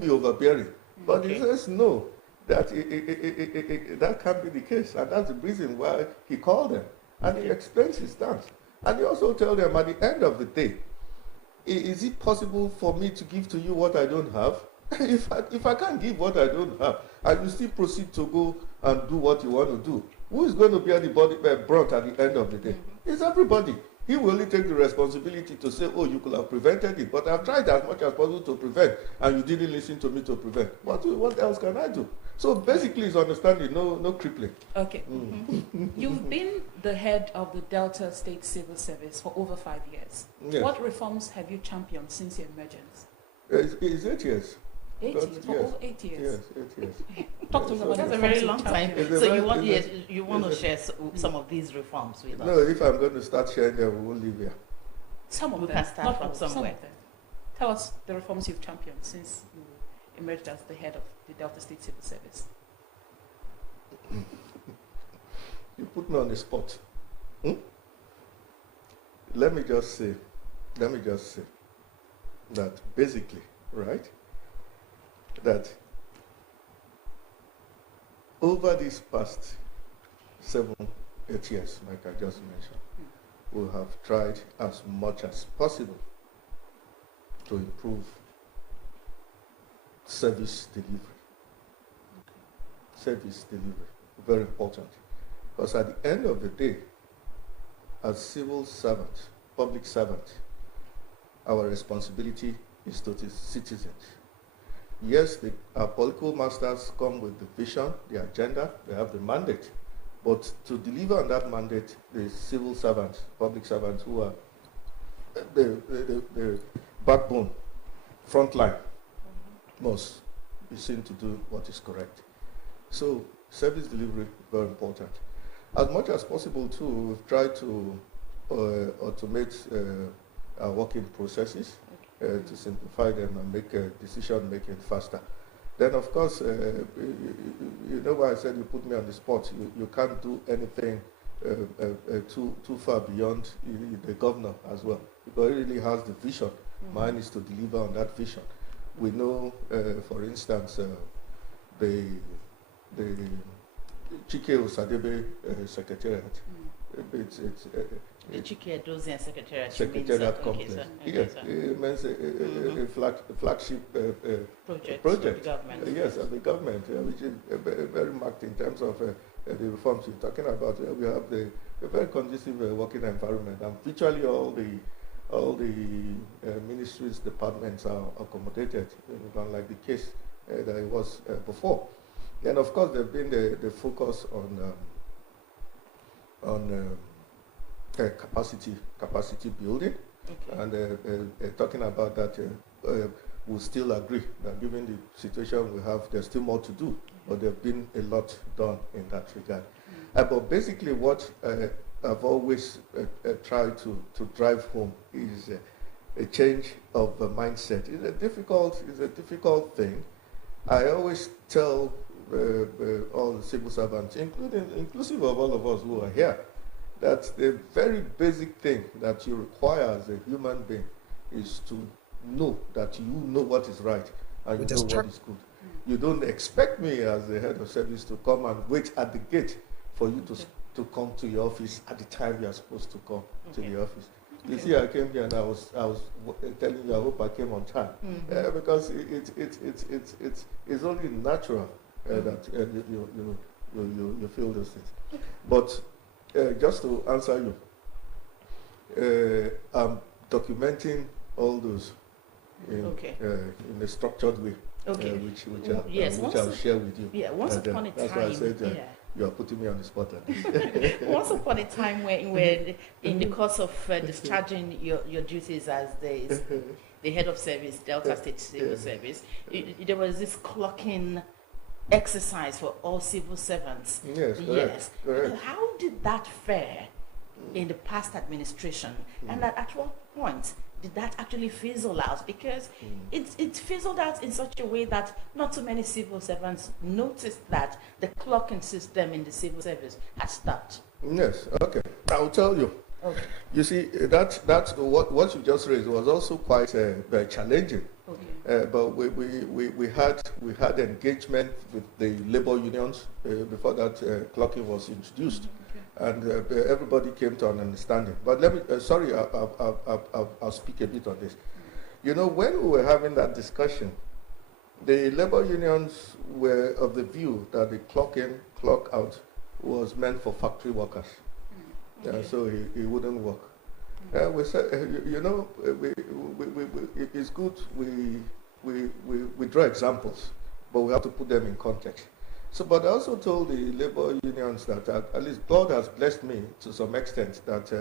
be overbearing. But he says no, that that can't be the case. And that's the reason why he called them. And he explains his stance. And he also tells them at the end of the day, is it possible for me to give to you what I don't have? If I can't give what I don't have, and you still proceed to go and do what you want to do, who is going to bear the brunt at the end of the day? It's everybody. He will only take the responsibility to say, oh, you could have prevented it, but I've tried as much as possible to prevent, and you didn't listen to me to prevent. What else can I do? So basically, it's understanding, no crippling. Okay. You've been the head of the Delta State Civil Service for over 5 years. Yes. What reforms have you championed since your emergence? It's 8 years. 8 years? For over 8 years? Yes, 8 years. Talk to us about That's a the very reforms long you've time. championed. So you want to share some of these reforms with us? No, if I'm going to start sharing them, we won't leave here. Some of We them, can start not from all, some somewhere. of them. Tell us the reforms you've championed since you emerged as the head of the Delta State Civil Service. You put me on the spot. Let me just say that basically, right, that over these past 7, 8 years, like I just mentioned, we have tried as much as possible to improve service delivery. Service delivery, very important. Because at the end of the day, as civil servants, public servants, our responsibility is to the citizens. Yes, our political masters come with the vision, the agenda, they have the mandate. But to deliver on that mandate, the civil servants, public servants who are the backbone, front line, must be seen to do what is correct. So service delivery, very important. As much as possible too, we've tried to automate our working processes to simplify them and make decision making faster. Then of course, you know why I said you put me on the spot. You can't do anything too far beyond the governor as well, because he really has the vision. Mine is to deliver on that vision. We know, for instance, the Chike Osadebe Secretariat. It's The Chike Dozier Secretariat. Secretariat complex. Yes, it means a flagship project project. of the government. Yes, of the government, which is very marked in terms of the reforms you're talking about. We have a very conducive working environment, and virtually all the ministries, departments are accommodated, unlike the case that it was before. And of course, there's been the focus on capacity building, and talking about that, we still agree that given the situation we have, there's still more to do, but there's been a lot done in that regard. But basically, what I've always tried to drive home is a change of mindset. It's a difficult thing. I always tell all the civil servants, inclusive of all of us who are here, that the very basic thing that you require as a human being is to know that you know what is right and you know what is good. You don't expect me as the head of service to come and wait at the gate for you to come to your office at the time you are supposed to come to the office. You see, I came here and I was telling you, I hope I came on time, because it's only natural that you feel those things. But just to answer you, I'm documenting all those in a structured way, which I'll share with you. Yeah, once upon a time. That's why I said you are putting me on the spot. Once upon a time, when in the course of discharging your duties as the head of service, Delta State Civil Service, there was this clocking exercise for all civil servants. Yes, correct. How did that fare in the past administration? And at what point did that actually fizzle out? Because it fizzled out in such a way that not too many civil servants noticed that the clocking system in the civil service had stopped. Yes, okay. I'll tell you. Okay. You see, that's what you just raised was also quite very challenging. Okay. But we had engagement with the labor unions before that clocking was introduced. And everybody came to an understanding. But let me, I'll speak a bit on this. You know, when we were having that discussion, the labor unions were of the view that the clock in, clock out was meant for factory workers. So it wouldn't work. We said, it's good we draw examples, but we have to put them in context. So, but I also told the labor unions that at least God has blessed me to some extent that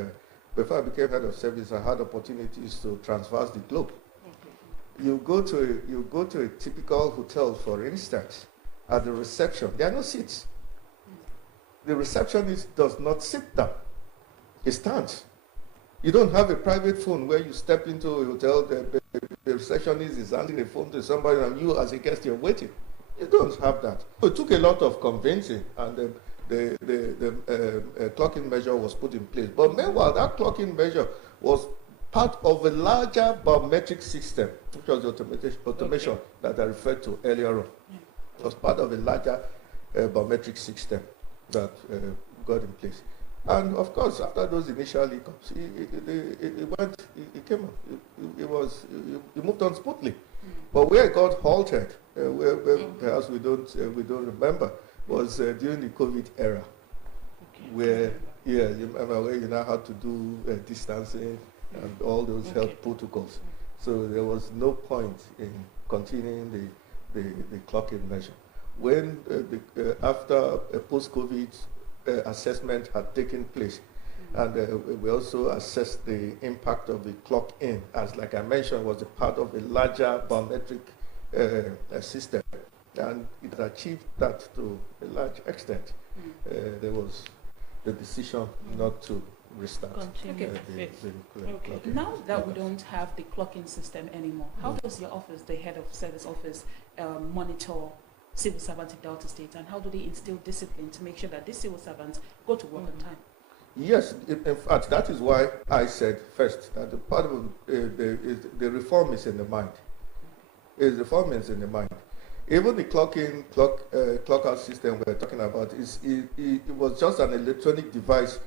before I became head of service, I had opportunities to traverse the globe. You go to a typical hotel, for instance, at the reception, there are no seats. The receptionist does not sit down. He stands. You don't have a private phone where you step into a hotel, the receptionist is handing a phone to somebody and you as a guest, you're waiting. You don't have that. It took a lot of convincing, and the clocking measure was put in place. But meanwhile, that clocking measure was part of a larger biometric system, which was the automation that I referred to earlier on. It was part of a larger biometric system that got in place. And of course, after those initial hiccups, it moved on smoothly. But where it got halted, where perhaps we don't remember, was during the COVID era, where you remember where you now had to do distancing and all those health protocols. So there was no point in continuing the clocking measure. When after a post-COVID assessment had taken place, and we also assessed the impact of the clock in, as like I mentioned, was a part of a larger biometric system, and it achieved that to a large extent. There was the decision not to restart. Now that we don't have the clocking system anymore, how does your office, the head of service office, monitor civil servants in Delta State, and how do they instill discipline to make sure that these civil servants go to work on time? Yes, in fact, that is why I said first that the part of the reform is in the mind. is the formants in the mind. Even the clock in, clock out system we're talking about it was just an electronic device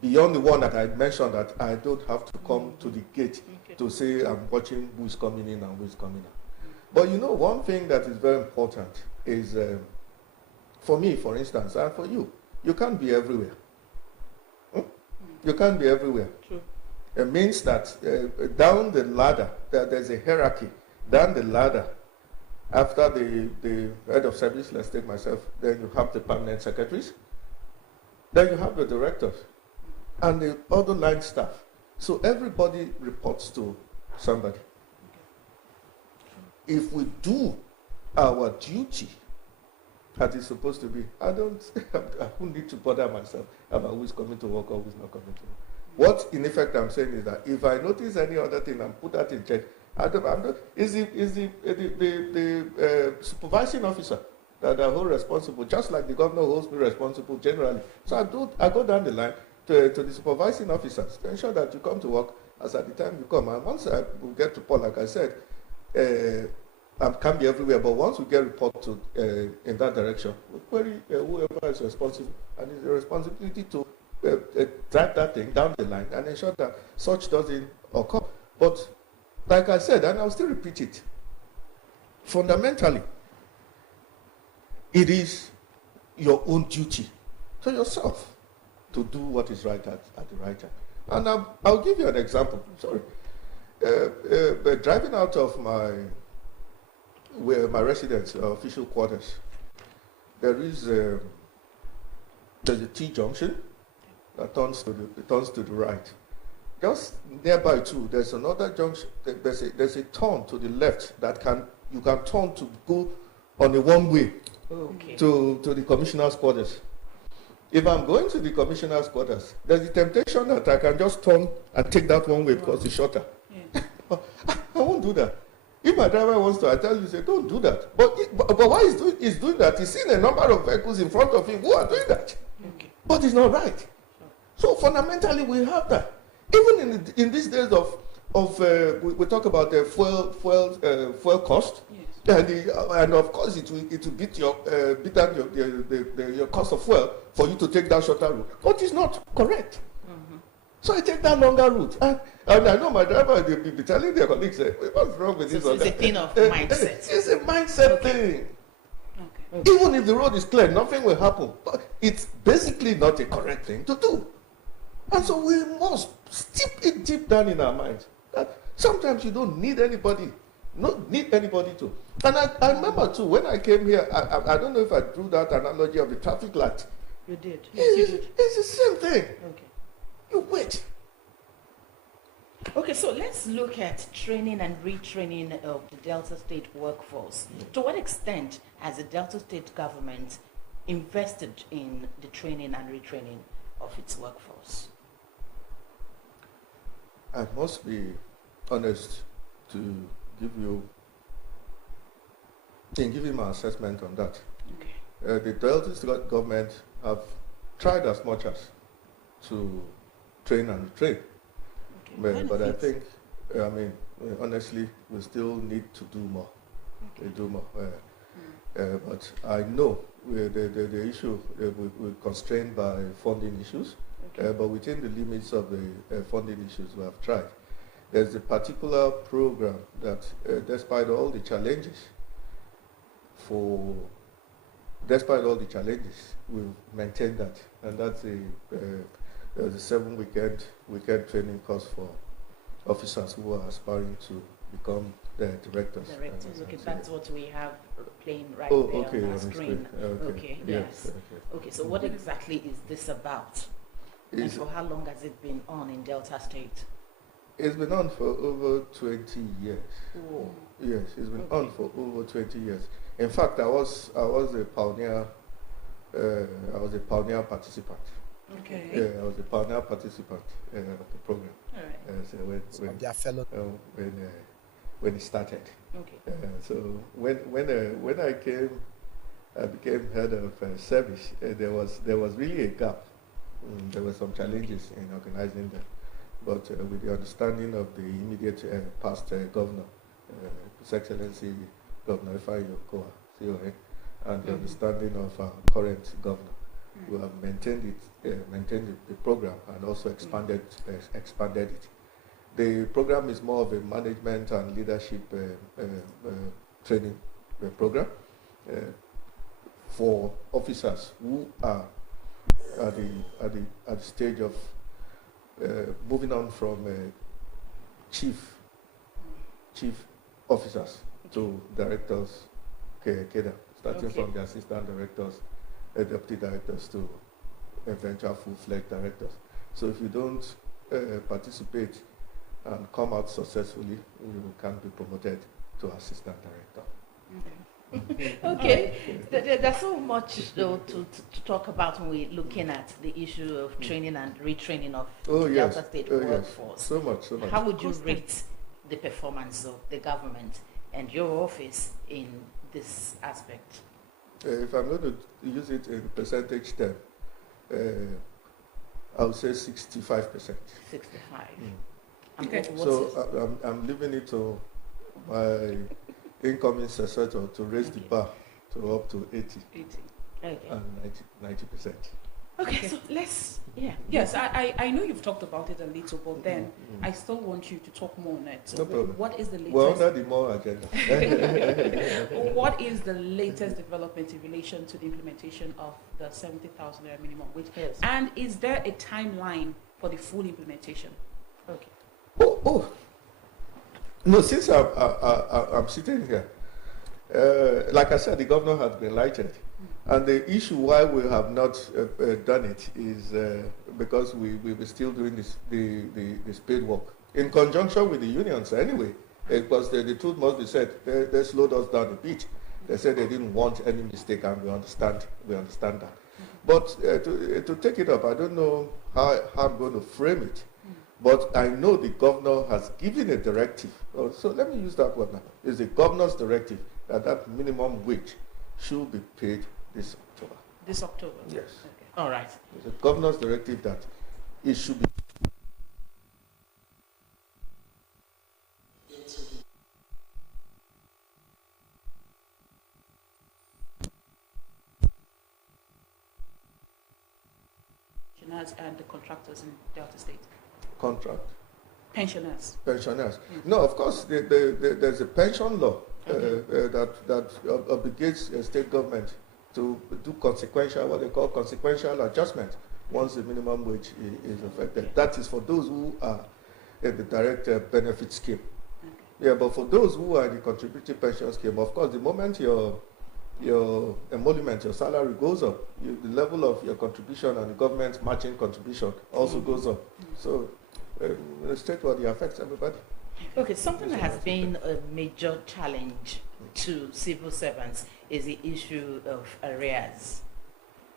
beyond the one that I mentioned, that I don't have to come to the gate to say I'm watching who's coming in and who's coming out. But you know, one thing that is very important is, for me, for instance, and for you, you can't be everywhere. You can't be everywhere. True. It means that down the ladder, there's a hierarchy. Down the ladder, after the head of service, let's take myself, then you have the permanent secretaries, then you have the directors, and the other line staff. So everybody reports to somebody. If we do our duty as it's supposed to be, I don't need to bother myself about who's coming to work or who's not coming to work. What, in effect, I'm saying is that if I notice any other thing and put that in check, is the supervising officer that I hold responsible, just like the governor holds me responsible generally. So I go down the line to the supervising officers to ensure that you come to work as at the time you come. And once I will get report, like I said, I can't be everywhere, but once we get report to in that direction, we query whoever is responsible, and it's the responsibility to drive that thing down the line and ensure that such doesn't occur. But like I said, and I'll still repeat it, fundamentally, it is your own duty to yourself to do what is right at the right time. And I'll give you an example. Sorry. Driving out of my residence, official quarters, there's a T-junction that turns to the right. Just nearby too, there's another junction. There's a turn to the left that you can turn to go on a one-way to the commissioner's quarters. If I'm going to the commissioner's quarters, there's the temptation that I can just turn and take that one way because it's shorter. Yeah. I won't do that. If my driver wants to, I tell you, say, don't do that. But why he's doing that? He's seen a number of vehicles in front of him who are doing that. Okay. But it's not right. So fundamentally, we have that. Even in these days we talk about the fuel cost, yes. And of course it will beat down your cost of fuel for you to take that shorter route, but it's not correct. Mm-hmm. So I take that longer route, and I know my driver will be telling their colleagues, "What's wrong with this?" It's a thing of mindset. It's a mindset thing. Okay. Even if the road is clear, nothing will happen. But it's basically not a correct thing to do. And so we must steep it deep down in our minds that sometimes you don't need anybody, to. And I remember too, when I came here, I don't know if I drew that analogy of the traffic light. You did. Yes, you did. It's the same thing. Okay. You wait. Okay, so let's look at training and retraining of the Delta State workforce. To what extent has the Delta State government invested in the training and retraining of its workforce? I must be honest to give you my assessment on that. Okay. The Delta State government have tried as much as to train and retrain. Okay. But I think, honestly, we still need to do more. Okay. But I know the issue, we're constrained by funding issues. Okay. But within the limits of the funding issues, we have tried. There's a particular program that, despite all the challenges, we've maintained that, and that's the 7 weekend training course for officers who are aspiring to become directors. Directors, okay, that's what we have playing right there on our screen. Okay, yes. Okay, so what exactly is this about? And for how long has it been on in Delta State? It's been on for over 20 years. Oh. Yes, it's been on for over 20 years. In fact, I was a pioneer. I was a pioneer participant. Okay. Yeah, I was a pioneer participant of the program. All right. So when it started. Okay. So when I became head of service. There was really a gap. There were some challenges in organizing them, but with the understanding of the immediate past governor, His Excellency Governor Ifeanyi Okowa, CON, and the understanding of our current governor. We have maintained the program and also expanded it. The program is more of a management and leadership training program for officers who are at the stage of moving on from chief officers to directors, starting from the assistant directors, deputy directors to eventual full-fledged directors. So if you don't participate and come out successfully, you can be promoted to assistant director. Okay, there's so much though to talk about when we're looking at the issue of training and retraining of Delta State workforce. So much. How would you rate the performance of the government and your office in this aspect? If I'm going to use it in percentage term, I would say 65%. 65. Okay. So I'm leaving it to my incoming successor to raise the bar to up to 80. Okay. And 90%. Okay, so let's, Yes, I know you've talked about it a little, but then I still want you to talk more on it. So No problem. what is the latest? We're under the more agenda. What is the latest development in relation to the implementation of the 70,000 naira minimum wage? Yes. And is there a timeline for the full implementation? Okay. No, since I'm sitting here, like I said, the governor has been lighted. And the issue why we have not done it is because we were still doing the spade work in conjunction with the unions anyway. Because the truth must be said, they slowed us down a bit. They said they didn't want any mistake, and we understand that. But to take it up, I don't know how I'm going to frame it. But I know the governor has given a directive. So let me use that word now. It's the governor's directive that minimum wage should be paid this October. This October? Yes. Okay. All right. It's a governor's directive that it should be. Pensioners and the contractors in Delta State. Contract. Pensioners. Pensioners. No, of course, there's a pension law that obligates a state government to do what they call consequential adjustment once the minimum wage is affected. That is for those who are in the direct benefit scheme. Yeah, but for those who are in the contributory pension scheme, of course, the moment your emolument, your salary goes up, the level of your contribution and the government's matching contribution also goes up. So the state body affects everybody. Okay, something that has been a major challenge to civil servants is the issue of arrears.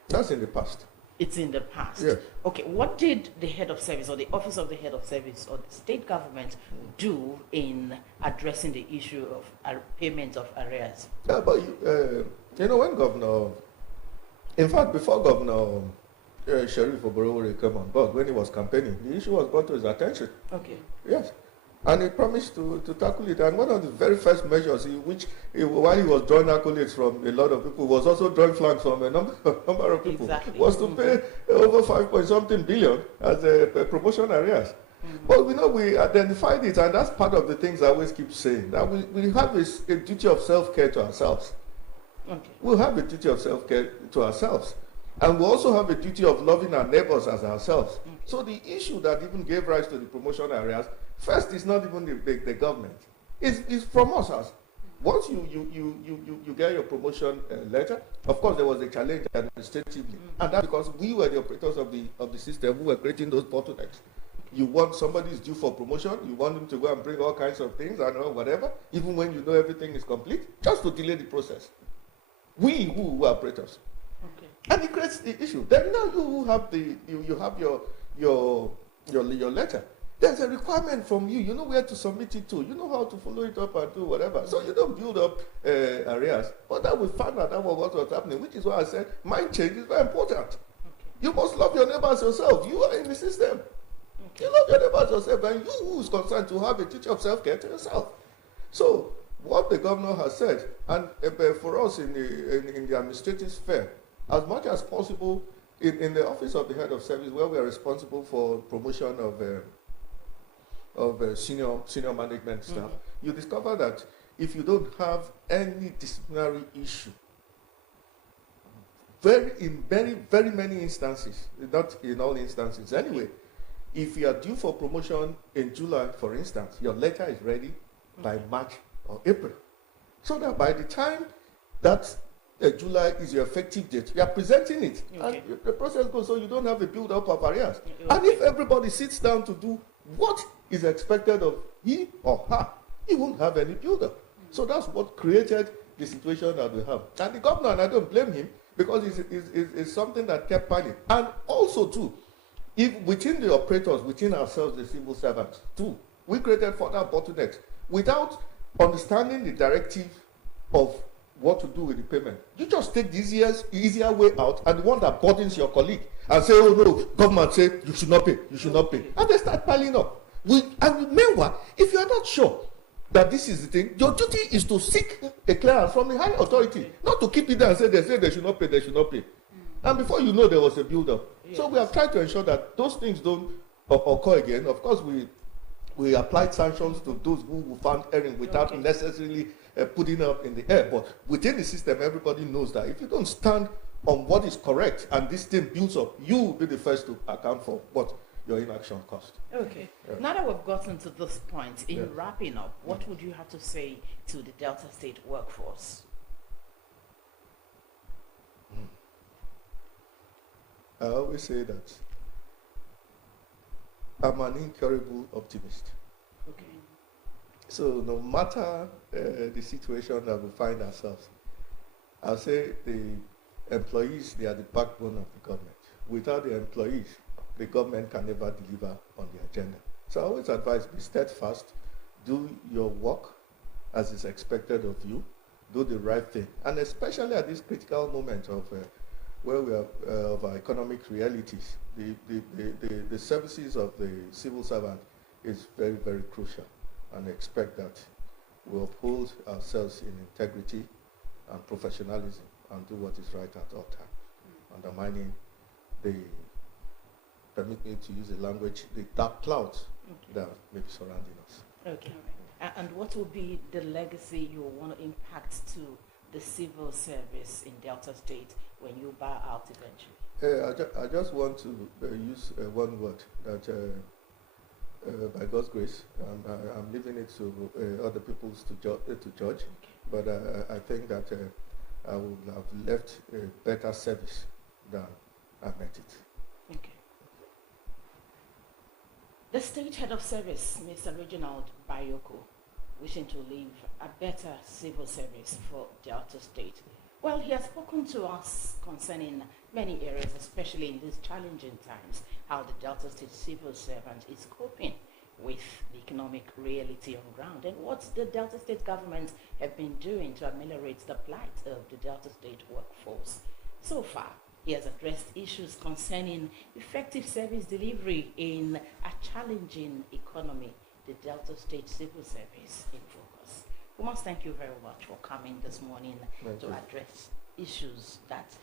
That's in the past. It's in the past. Yes. Okay, what did the head of service or the office of the head of service or the state government do in addressing the issue of payment of arrears? Yeah, but when Governor, in fact, before Governor Sheriff Oborowore came on board, when he was campaigning, the issue was brought to his attention. Okay. Yes. And he promised to tackle it. And one of the very first measures, while he was drawing accolades from a lot of people, was also drawing flanks from a number of people, was to pay over 5-point-something billion as a promotion arrears. But we identified it, and that's part of the things I always keep saying, that we have a duty of self-care to ourselves. Okay. We have a duty of self-care to ourselves. And we also have a duty of loving our neighbors as ourselves. So the issue that even gave rise to the promotion areas, first, it's not even the government. It's from us. Once you get your promotion letter, of course there was a challenge administratively. And that's because we were the operators of the system who were creating those bottlenecks. You want somebody's due for promotion, you want them to go and bring all kinds of things and whatever, even when you know everything is complete, just to delay the process. We who are operators. Okay. And it creates the issue. Then now you have your letter. There's a requirement from you. You know where to submit it to. You know how to follow it up and do whatever. So you don't build up areas. But that we found out that was what was happening, which is why I said mind change is very important. Okay. You must love your neighbors yourself. You are in the system. Okay. You love your neighbors yourself, and you who is concerned to have a duty of self-care to yourself. So what the governor has said, and for us in the administrative sphere, as much as possible, in the office of the head of service, where we are responsible for promotion of senior management staff, you discover that if you don't have any disciplinary issue, in very many instances, not in all instances anyway, if you are due for promotion in July, for instance, your letter is ready by March or April. So that by the time that July is your effective date, you are presenting it. And the process goes, so you don't have a build-up of arrears. And if everybody sits down to do what is expected of he or her, you won't have any build-up. So that's what created the situation that we have. And the governor, and I don't blame him, because it's something that kept piling. And also, too, if within the operators, within ourselves, the civil servants, too, we created further bottlenecks without understanding the directive of what to do with the payment. You just take the easier way out, and the one that burdens your colleague and say, oh no, government say you should not pay, you should not pay. And they start piling up. And meanwhile, if you are not sure that this is the thing, your duty is to seek a clearance from the high authority, not to keep it there and say they should not pay, they should not pay. And before you know, there was a build-up. Yes. So we have tried to ensure that those things don't occur again. Of course, we applied sanctions to those who found erring without necessarily putting up in the air. But within the system, everybody knows that if you don't stand on what is correct and this thing builds up, you will be the first to account for what your inaction cost. Okay. Now that we've gotten to this point, in wrapping up, what would you have to say to the Delta State workforce? I always say that I'm an incurable optimist. Okay. So no matter the situation that we find ourselves, I'll say the employees, they are the backbone of the government. Without the employees, the government can never deliver on the agenda. So I always advise, be steadfast, do your work as is expected of you, do the right thing. And especially at this critical moment of where we are of our economic realities, the services of the civil servant is very, very crucial. And expect that we uphold ourselves in integrity and professionalism and do what is right at all times, undermining permit me to use a language, the dark clouds that may be surrounding us. Okay. And what will be the legacy you want to impact to the civil service in Delta State when you bow out eventually? I just want to use one word that by God's grace, I'm leaving it to other people to judge, but I think that I would have left a better service than I met it. Okay. The State Head of Service, Mr. Reginald Bayoko, wishing to leave a better civil service for Delta State. Well, he has spoken to us concerning many areas, especially in these challenging times, how the Delta State civil servant is coping with the economic reality on ground and what the Delta State government have been doing to ameliorate the plight of the Delta State workforce. So far, he has addressed issues concerning effective service delivery in a challenging economy, the Delta State civil service in focus. We must thank you very much for coming this morning to address issues that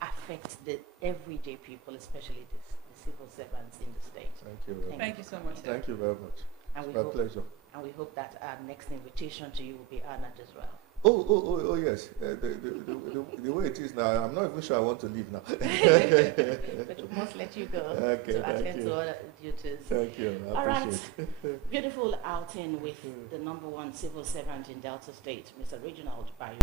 affect the everyday people, especially the civil servants in the state. Thank you very much. Thank you so much. Thank you very much. And It's my pleasure. And we hope that our next invitation to you will be honored as well. Oh, yes. The way it is now, I'm not even sure I want to leave now. But we must let you go to attend to other duties. Thank you. All right. Beautiful outing with the #1 civil servant in Delta State, Mr. Reginald Bayoko.